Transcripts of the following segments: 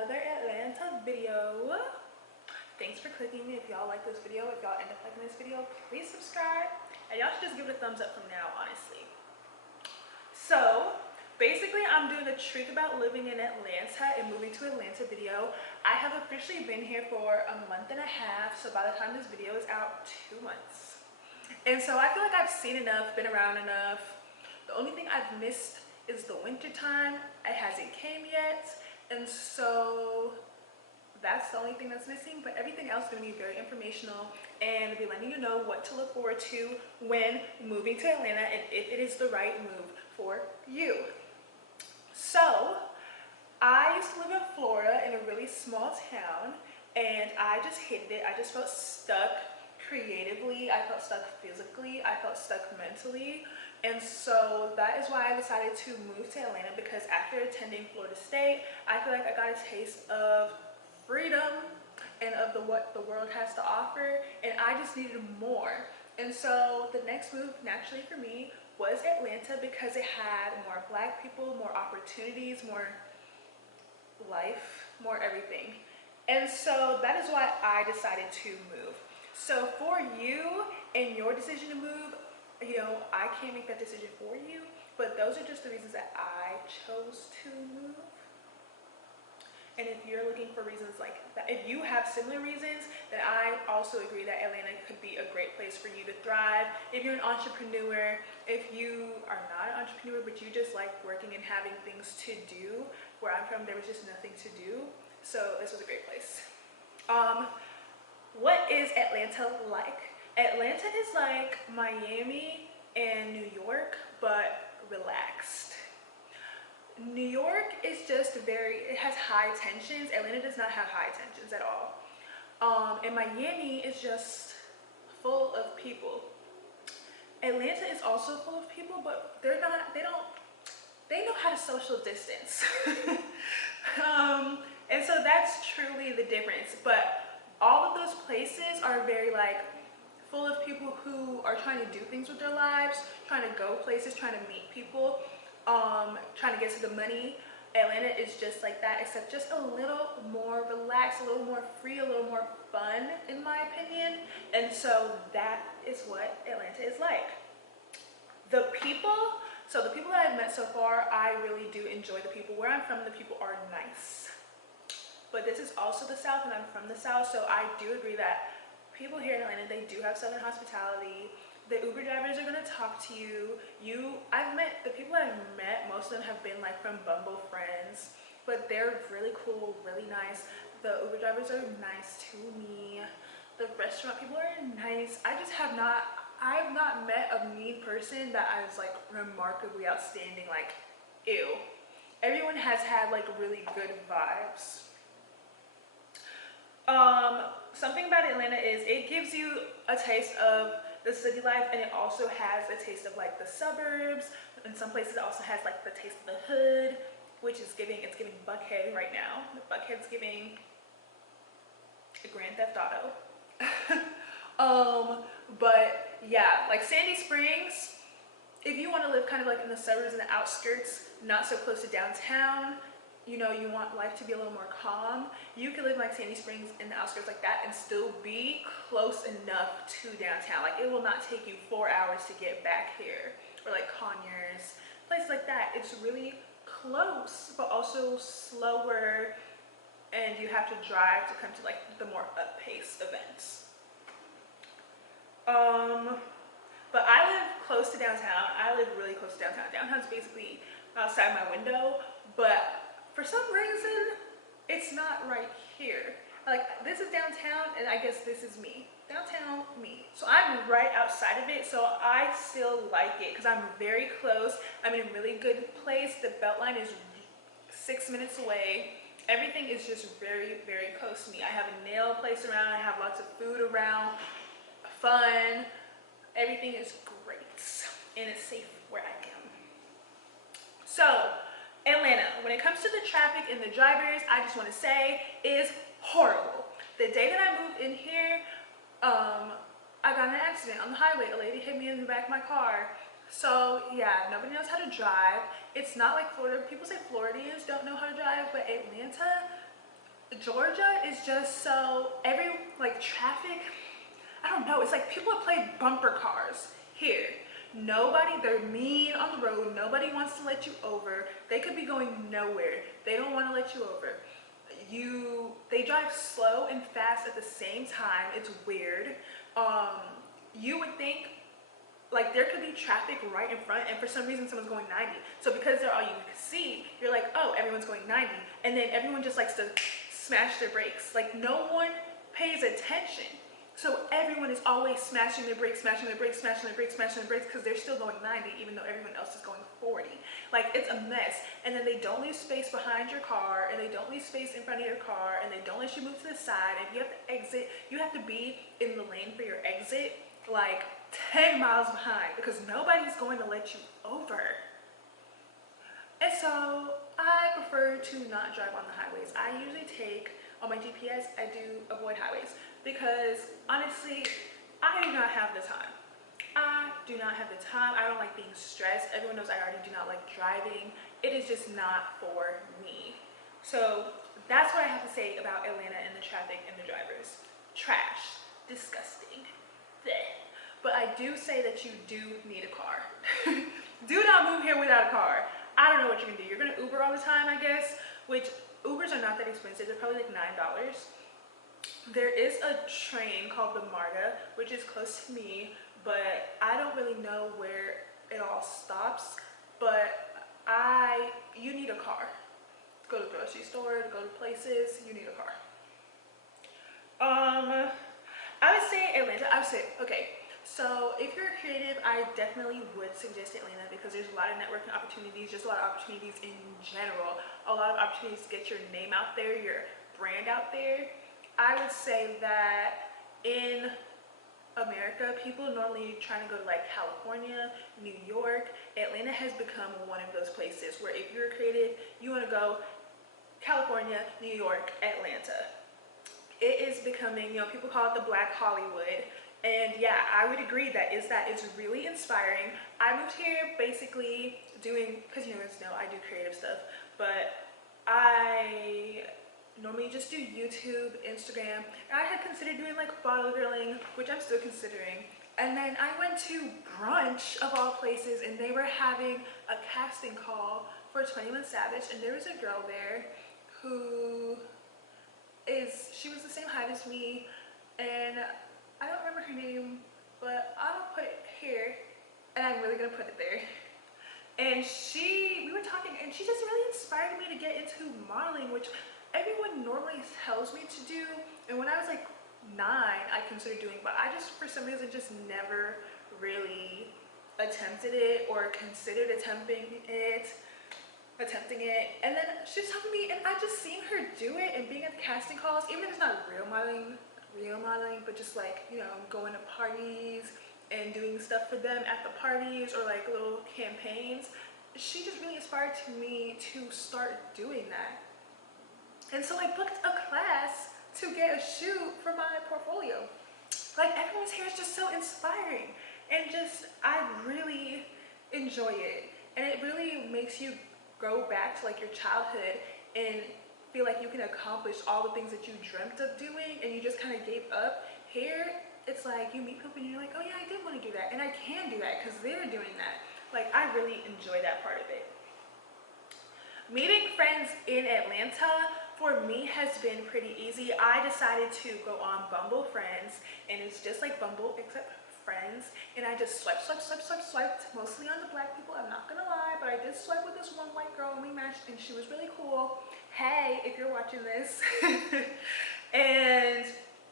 another Atlanta video. Thanks for clicking. If y'all like this video, if y'all end up liking this video, please subscribe. And y'all should just give it a thumbs up from now, honestly. So basically, I'm doing a trick about living in Atlanta and moving to Atlanta video. I have officially been here for a month and a half, so by the time this video is out, 2 months. And so I feel like I've seen enough, been around enough. The only thing I've missed is the winter time. It hasn't came yet, and so that's the only thing that's missing, but everything else is going to be very informational and be letting you know what to look forward to when moving to Atlanta and if it is the right move for you. So I used to live in Florida in a really small town, and I just hated it. I just felt stuck creatively, I felt stuck physically, I felt stuck mentally. And so that is why I decided to move to Atlanta, because after attending Florida State, I feel like I got a taste of freedom and of what the world has to offer, and I just needed more. And so the next move naturally for me was Atlanta, because it had more Black people, more opportunities, more life, more everything. And so that is why I decided to move. So for you and your decision to move, you know, I can't make that decision for you, but those are just the reasons that I chose to move. And if you're looking for reasons like that, if you have similar reasons, then I also agree that Atlanta could be a great place for you to thrive. If you're an entrepreneur, if you are not an entrepreneur, but you just like working and having things to do, where I'm from, there was just nothing to do. So this was a great place. What is Atlanta like? Atlanta is like Miami and New York, but relaxed. New York is just it has high tensions. Atlanta does not have high tensions at all. And Miami is just full of people. Atlanta is also full of people, but they know how to social distance. And so that's truly the difference. But all of those places are very like full of people who are trying to do things with their lives, trying to go places, trying to meet people, trying to get to the money. Atlanta is just like that, except just a little more relaxed, a little more free, a little more fun, in my opinion. And so that is what Atlanta is like. The people that I've met so far, I really do enjoy the people. Where I'm from, the people are nice. But this is also the South, and I'm from the South, so I do agree that people here in Atlanta, they do have Southern hospitality. The Uber drivers are gonna talk to you. The people I've met, most of them have been like from Bumble friends, but they're really cool, really nice. The Uber drivers are nice to me. The restaurant people are nice. I've not met a mean person that I was like remarkably outstanding, like, ew. Everyone has had like really good vibes. Something about Atlanta is it gives you a taste of the city life, and it also has a taste of like the suburbs. In some places it also has like the taste of the hood, which is giving Buckhead right now. Buckhead's giving a Grand Theft Auto. But yeah, like Sandy Springs, if you want to live kind of like in the suburbs and the outskirts, not so close to downtown, you know, you want life to be a little more calm, you can live like Sandy Springs in the outskirts like that and still be close enough to downtown. Like, it will not take you 4 hours to get back here. Or like Conyers, places like that. It's really close, but also slower, and you have to drive to come to like the more up-paced events. But I live close to downtown. I live really close to downtown. Downtown's basically outside my window, but for some reason, it's not right here. Like, this is downtown, and I guess this is me. Downtown, me. So I'm right outside of it, so I still like it because I'm very close. I'm in a really good place. The Beltline is 6 minutes away. Everything is just very, very close to me. I have a nail place around. I have lots of food around. Fun. Everything is great, and it's safe where I am. So Atlanta, when it comes to the traffic and the drivers, I just want to say, is horrible. The day that I moved in here, I got in an accident on the highway. A lady hit me in the back of my car. So yeah, nobody knows how to drive. It's not like Florida. People say Floridians don't know how to drive, but Atlanta, Georgia is just so like traffic. I don't know. It's like people have played bumper cars here. Nobody, they're mean on the road. Nobody wants to let you over. They could be going nowhere. They don't want to let you over. They drive slow and fast at the same time. It's weird. You would think like there could be traffic right in front and for some reason someone's going 90. So because they're all you can see, you're like, oh, everyone's going 90. And then everyone just likes to smash their brakes. Like no one pays attention. So everyone is always smashing their brakes, smashing their brakes, smashing their brakes, smashing their brakes because they're still going 90 even though everyone else is going 40. Like it's a mess. And then they don't leave space behind your car and they don't leave space in front of your car and they don't let you move to the side. If you have to exit, you have to be in the lane for your exit like 10 miles behind because nobody's going to let you over. And so I prefer to not drive on the highways. I usually take, on my GPS, I do avoid highways because honestly, I do not have the time. I do not have the time. I don't like being stressed. Everyone knows I already do not like driving. It is just not for me. So that's what I have to say about Atlanta and the traffic and the drivers. Trash. Disgusting. Blech. But I do say that you do need a car. Do not move here without a car. I don't know what you can do. You're gonna Uber all the time, I guess, which Ubers are not that expensive. They're probably like $9. There is a train called the MARTA, which is close to me, but I don't really know where it all stops. But you need a car. To go to the grocery store, to go to places, you need a car. I would say Atlanta. I would say, okay, so if you're creative, I definitely would suggest Atlanta because there's a lot of networking opportunities, just a lot of opportunities in general, a lot of opportunities to get your name out there, your brand out there. I would say that in America, people normally trying to go to like California, New York. Atlanta has become one of those places where if you're creative, you want to go California, New York, Atlanta. It is becoming, people call it the Black Hollywood. And yeah, I would agree that it's really inspiring. I moved here basically doing, because you guys know I do creative stuff, but I normally just do YouTube, Instagram, and I had considered doing like bottle girling, which I'm still considering. And then I went to brunch of all places and they were having a casting call for 21 Savage and there was a girl there who she was the same height as me and I don't remember her name, but I'll put it here and I'm really gonna put it there. And we were talking and she just really inspired me to get into modeling, which everyone normally tells me to do. And when I was like 9, I considered doing, but I just for some reason just never really attempted it or considered attempting it. And then she was talking to me and I just seen her do it and being at the casting calls, even if it's not real modeling, but just like, going to parties and doing stuff for them at the parties or like little campaigns. She just really inspired me to start doing that. And so I booked a class to get a shoot for my portfolio. Like everyone's hair is just so inspiring and I really enjoy it. And it really makes you go back to like your childhood and feel like you can accomplish all the things that you dreamt of doing and you just kind of gave up. Here, it's like you meet people and you're like, oh yeah, I did want to do that and I can do that because they're doing that. Like I really enjoy that part of it. Meeting friends in Atlanta for me has been pretty easy. I decided to go on Bumble Friends and it's just like Bumble except Friends, and I just swiped mostly on the black people. I'm not gonna lie, but I did swipe with this one white girl and we matched and she was really cool. Hey, if you're watching this. And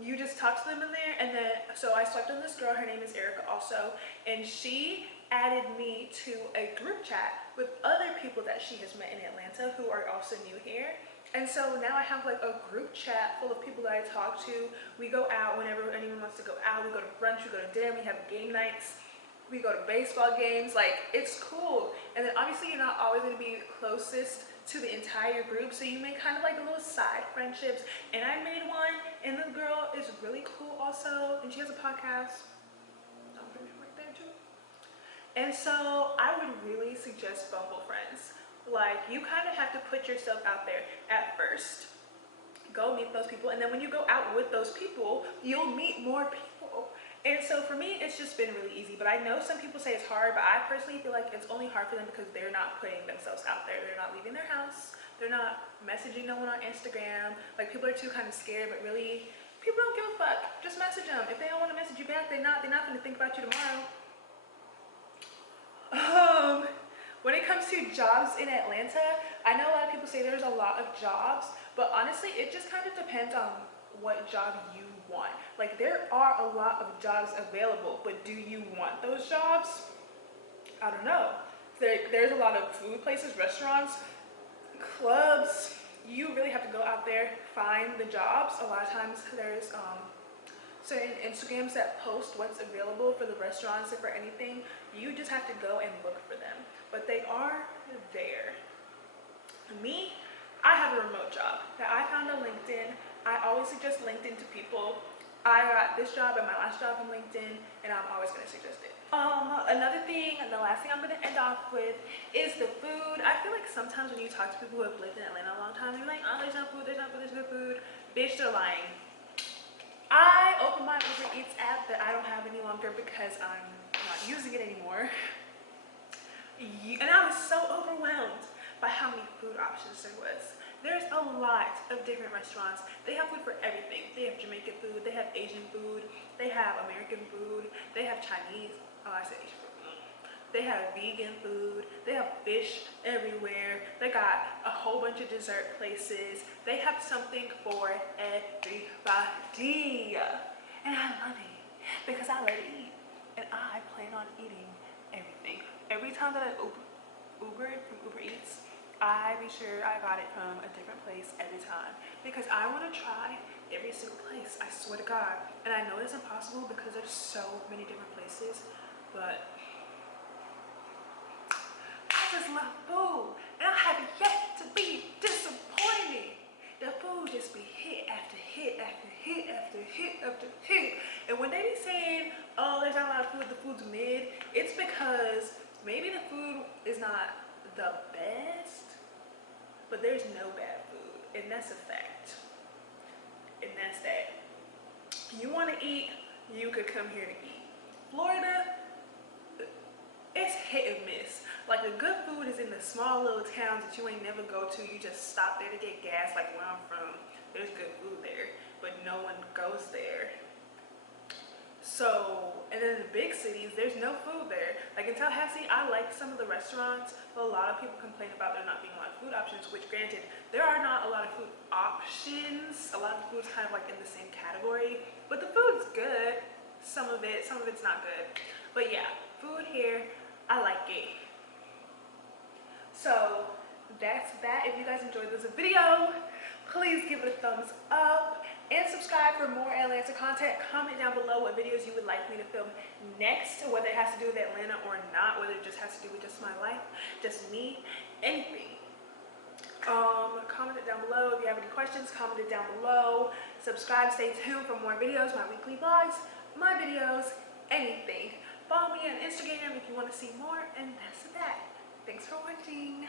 you just talk to them in there, and then so I swiped on this girl, her name is Erika also, and she added me to a group chat with other people that she has met in Atlanta who are also new here. And so now I have like a group chat full of people that I talk to. We go out whenever anyone wants to go out. We go to brunch, we go to dinner, we have game nights, we go to baseball games. Like it's cool. And then obviously you're not always going to be closest to the entire group, so you make kind of like a little side friendships. And I made one, and the girl is really cool also, and she has a podcast. I'll put it right there too. And so I would really suggest Bumble Friends. Like you kind of have to put yourself out there at first. go meet those people, and then when you go out with those people, you'll meet more people. And so for me, it's just been really easy. But I know some people say it's hard, but I personally feel like it's only hard for them because they're not putting themselves out there. They're not leaving their house. They're not messaging no one on Instagram. Like, people are too kind of scared, but really, people don't give a fuck. Just message them. If they don't want to message you back, they're not going to think about you tomorrow. When it comes to jobs in Atlanta, I know a lot of people say there's a lot of jobs, but honestly, it just kind of depends on what job you want. Like, there are a lot of jobs available, but do you want those jobs? I don't know. There's a lot of food places, restaurants, clubs. You really have to go out there, find the jobs. A lot of times there's certain Instagrams that post what's available for the restaurants or for anything. You just have to go and look for them, but they are there. Me, I have a remote job that I found on LinkedIn. I always suggest LinkedIn to people. I got this job and my last job from LinkedIn, and I'm always going to suggest it. Another thing, and the last thing I'm going to end off with is the food. I feel like sometimes when you talk to people who have lived in Atlanta a long time, they're like, oh, there's no food, there's no food, there's no food. Bitch, they're lying. I opened my Uber Eats app that I don't have any longer because I'm not using it anymore. And I was so overwhelmed by how many food options there was. There's a lot of different restaurants. They have food for everything. They have Jamaican food, they have Asian food, they have American food, they have Chinese, oh, I said Asian food. They have vegan food, they have fish everywhere, they got a whole bunch of dessert places. They have something for everybody. And I love it because I love to eat. And I plan on eating everything. Every time that I Ubered from Uber Eats, I be sure I got it from a different place every time because I want to try every single place. I swear to God. And I know it's impossible because there's so many different places, but I just love food, and I have yet to be disappointed. The food just be hit after hit after hit after hit after hit. And when they be saying, oh, there's not a lot of food, the food's mid, it's because maybe the food is not the best, but there's no bad food, and that's a fact. And that's that. You want to eat, you could come here to eat. Florida, it's hit and miss. Like, the good food is in the small little towns that you ain't never go to. You just stop there to get gas. Like where I'm from, there's good food there, but no one goes there. So, and then in the big cities, there's no food there. Like in Tallahassee, I like some of the restaurants, but a lot of people complain about there not being a lot of food options, which granted, there are not a lot of food options. A lot of food's kind of like in the same category, but the food's good. Some of it's not good. But yeah, food here, I like it. So that's that. If you guys enjoyed this video, please give it a thumbs up and subscribe for more Atlanta content. Comment down below what videos you would like me to film next, whether it has to do with Atlanta or not, whether it just has to do with just my life, just me, anything. Comment it down below. If you have any questions, comment it down below. Subscribe, stay tuned for more videos, my weekly vlogs, my videos, anything. Follow me on Instagram if you want to see more, and that's that. Thanks for watching.